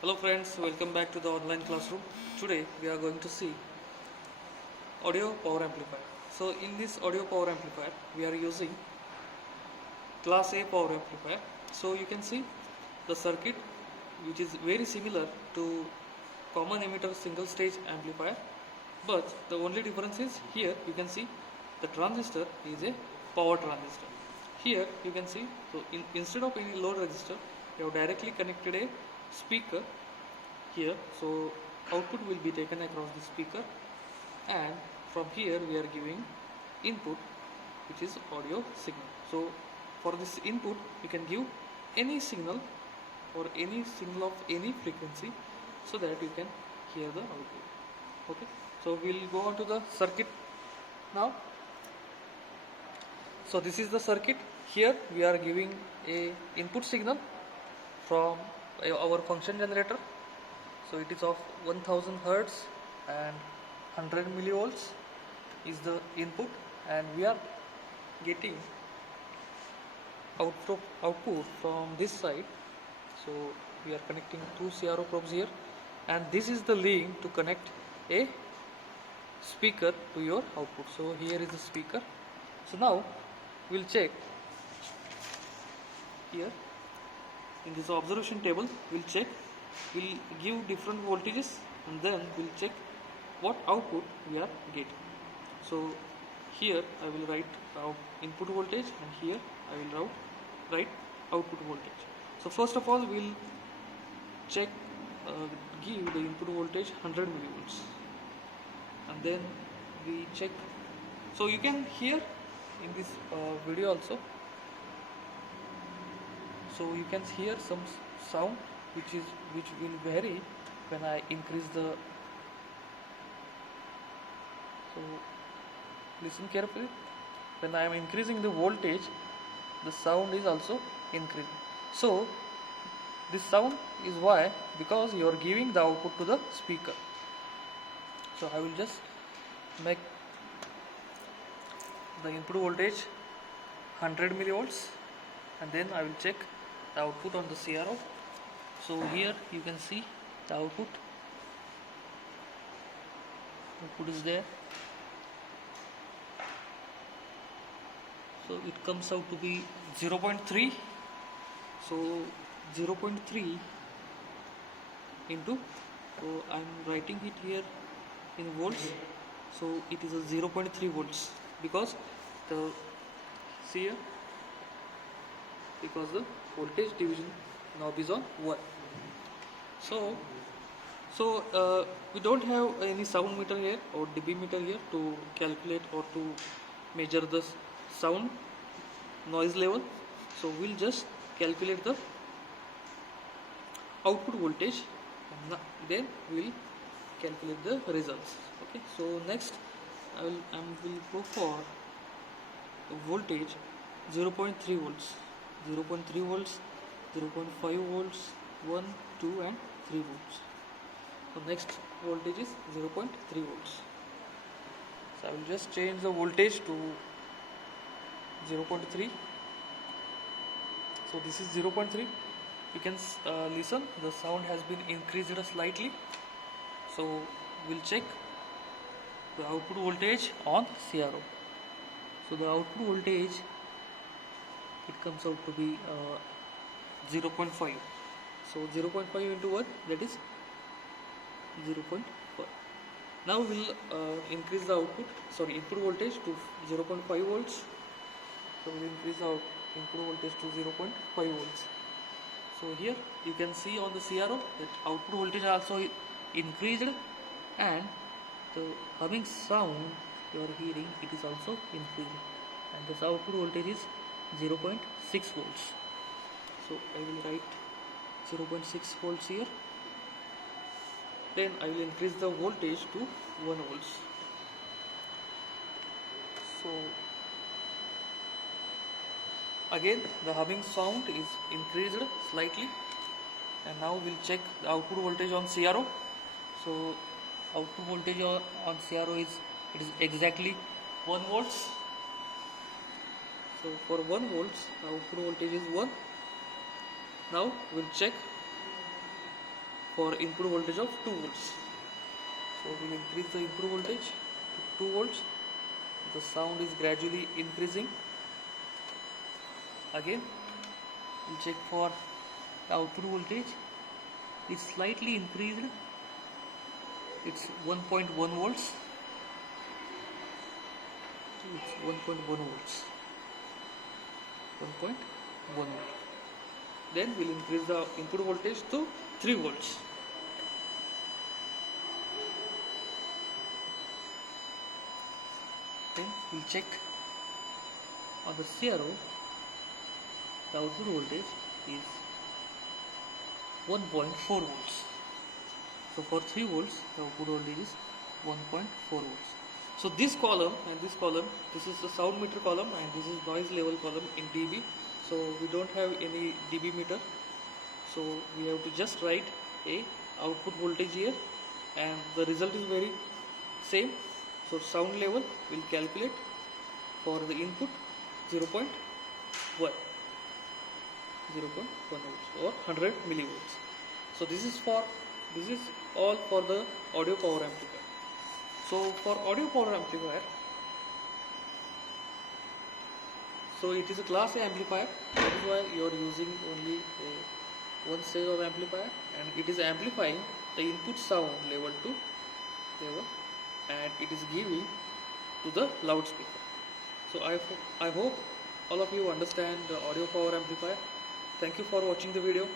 Hello friends, welcome back to the online classroom. Today we are going to see audio power amplifier. So in this audio power amplifier we are using class A power amplifier. So you can see the circuit which is very similar to common emitter single stage amplifier, but the only difference is here you can see the transistor is a power transistor. Here you can see, so instead of any load resistor you have directly connected a speaker here, so output will be taken across the speaker, and from here we are giving input which is audio signal. So for this input you can give any signal or any signal of any frequency so that you can hear the output. Okay, so we'll go on to the circuit now. So this is the circuit. Here we are giving a input signal from our function generator. So it is of 1000 hertz and 100 millivolts is the input, and we are getting output from this side. So we are connecting two CRO probes here, and this is the link to connect a speaker to your output. So here is the speaker. So now we'll check here in this observation table. We'll give different voltages, and then we'll check what output we are getting. So here I will write out input voltage, and here I will write output voltage. So first of all we'll check give the input voltage 100 millivolts, and then we check. So you can hear in this video also, so you can hear some sound which will vary when I increase the. So listen carefully. When I am increasing the voltage, the sound is also increasing. So this sound is why, because you are giving the output to the speaker. So I will just make the input voltage 100 millivolts, and then I will check the output on the CRO. So here you can see the output is there. So it comes out to be 0.3. So 0.3 into, so I am writing it here in volts. So it is a 0.3 volts because the here, because the voltage division knob is on 1. So we don't have any sound meter here or dB meter here to calculate or to measure the sound noise level. So we'll just calculate the output voltage, and then we'll calculate the results. Okay, so next I will go for voltage 0.3 volts, 0.3 volts, 0.5 volts, 1, 2 and 3 volts. So next voltage is 0.3 volts. So I will just change the voltage to 0.3. So this is 0.3. You can listen, the sound has been increased slightly. So we'll check the output voltage on CRO. So the output voltage, it comes out to be 0.5. So 0.5 into 1, that is 0.5. Now we'll increase the input voltage to 0.5 volts. So we'll increase our input voltage to 0.5 volts. So here you can see on the CRO that output voltage also increased, and the humming sound you are hearing, it is also increasing, and this output voltage is 0.6 volts. So I will write 0.6 volts here. Then I will increase the voltage to 1 volts. So again the humming sound is increased slightly, and now we'll check the output voltage on CRO. So output voltage on CRO is exactly 1 volts. So for 1 volts the output voltage is 1. Now we'll check for input voltage of 2 volts. So we'll increase the input voltage to 2 volts. The sound is gradually increasing. Again we'll check for the output voltage. It's slightly increased. It's 1.1 volts. It's 1.1 volts. 1.1 volt. Then we'll increase the input voltage to 3 volts. Then we'll check on the CRO. The output voltage is 1.4 volts. So for 3 volts, the output voltage is 1.4 volts. So this column and this column, this is the sound meter column and this is noise level column in dB. So we don't have any dB meter. So we have to just write a output voltage here, and the result is very same. So sound level will calculate for the input 0.1 volts or 100 millivolts. So this is all for the audio power amplifier. So for audio power amplifier, so it is a class A amplifier. That is why you are using only one stage of amplifier, and it is amplifying the input sound level to level, and it is giving to the loudspeaker. So I hope all of you understand the audio power amplifier. Thank you for watching the video.